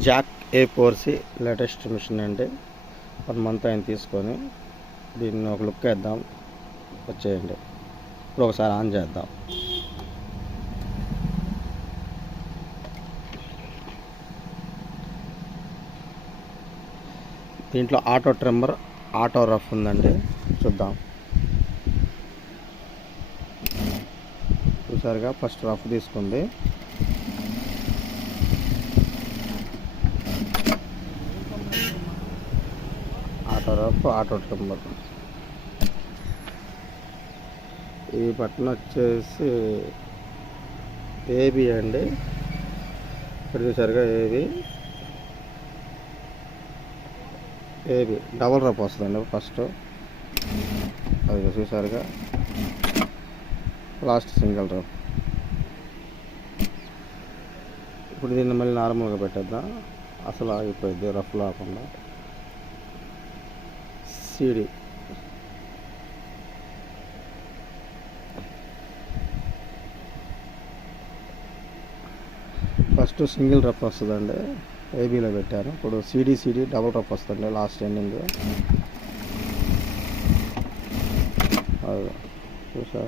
Jack A4C latest machine అండి. 1 month ఆయన తీసుకొని దీన్ని ఒక లుక్ వేద్దాం. వచ్చేయండి. ఇప్పుడు ఒకసారి ఆన్ చేద్దాం. దీంట్లో ఆటో ట్రిమ్మర్, ఆటో రఫ్ ఉందండి. చూద్దాం. చూసారుగా, ఫస్ట్ రఫ్ తీసుకుంది. Auto rough, auto trimmer. ఈ బటన్ వచ్చేసి ఏబి అండి. ఇప్పుడు చూసారుగా, ఏబి డబల్ రఫ్ వస్తుందండి. ఫస్ట్ అది చూసారుగా, లాస్ట్ సింగిల్ రఫ్. ఇప్పుడు దీన్ని మళ్ళీ నార్మల్గా పెట్టేద్దాం. అసలు ఆగిపోయింది రఫ్ లేకుండా. సిడి ఫస్ట్ సింగిల్ రఫ్ వస్తుందండి. ఏబీలో పెట్టాను. ఇప్పుడు సిడి డబుల్ రఫ్ వస్తుంది లాస్ట్ ఎండింగ్. చూసా.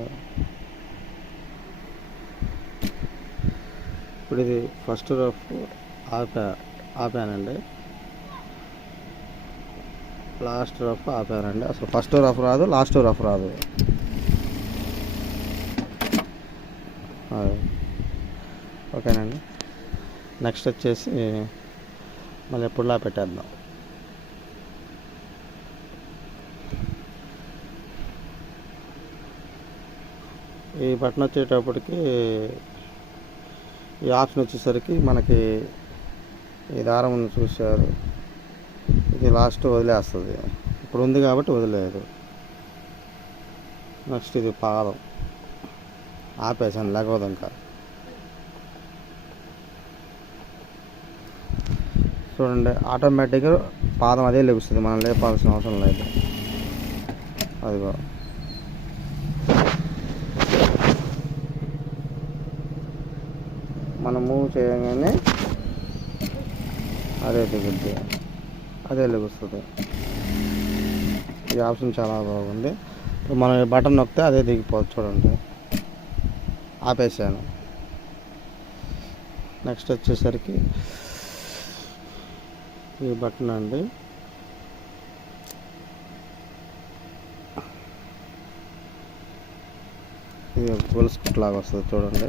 ఇప్పుడు ఇది ఫస్ట్ రఫ్ ఆపానండి. లాస్ట్ రఫ్ ఆపానండి. అసలు ఫస్ట్ రఫ్ రాదు, లాస్ట్ రఫ్ రాదు. ఓకేనండి. నెక్స్ట్ వచ్చేసి మళ్ళీ ఎప్పుడులా పెట్టేద్దాం. ఈ బటన్ వచ్చేటప్పటికి ఈ ఆప్షన్ వచ్చేసరికి మనకి ఈ దారం ఉంది చూసారు, ఇది లాస్ట్ వదిలేస్తుంది. ఇప్పుడు ఉంది కాబట్టి వదిలేదు. నెక్స్ట్ ఇది పాదం ఆపేసాను, లేకపోతే ఇంకా చూడండి, ఆటోమేటిక్గా పాదం అదే లెగుస్తుంది. మనం లేపాల్సిన అవసరం లేదు. అదిగో మనం మూవ్ చేయగానే అదే దిగుద్ది, అదే లెగుస్తుంది. ఈ ఆప్షన్ చాలా బాగుంది. ఇప్పుడు మనం ఈ బటన్ నొక్కితే అదే దిగిపోవచ్చు. చూడండి, ఆపేసాను. నెక్స్ట్ వచ్చేసరికి ఈ బటన్ అండి. ఇది గొలుసు కుట్లాగా వస్తుంది చూడండి.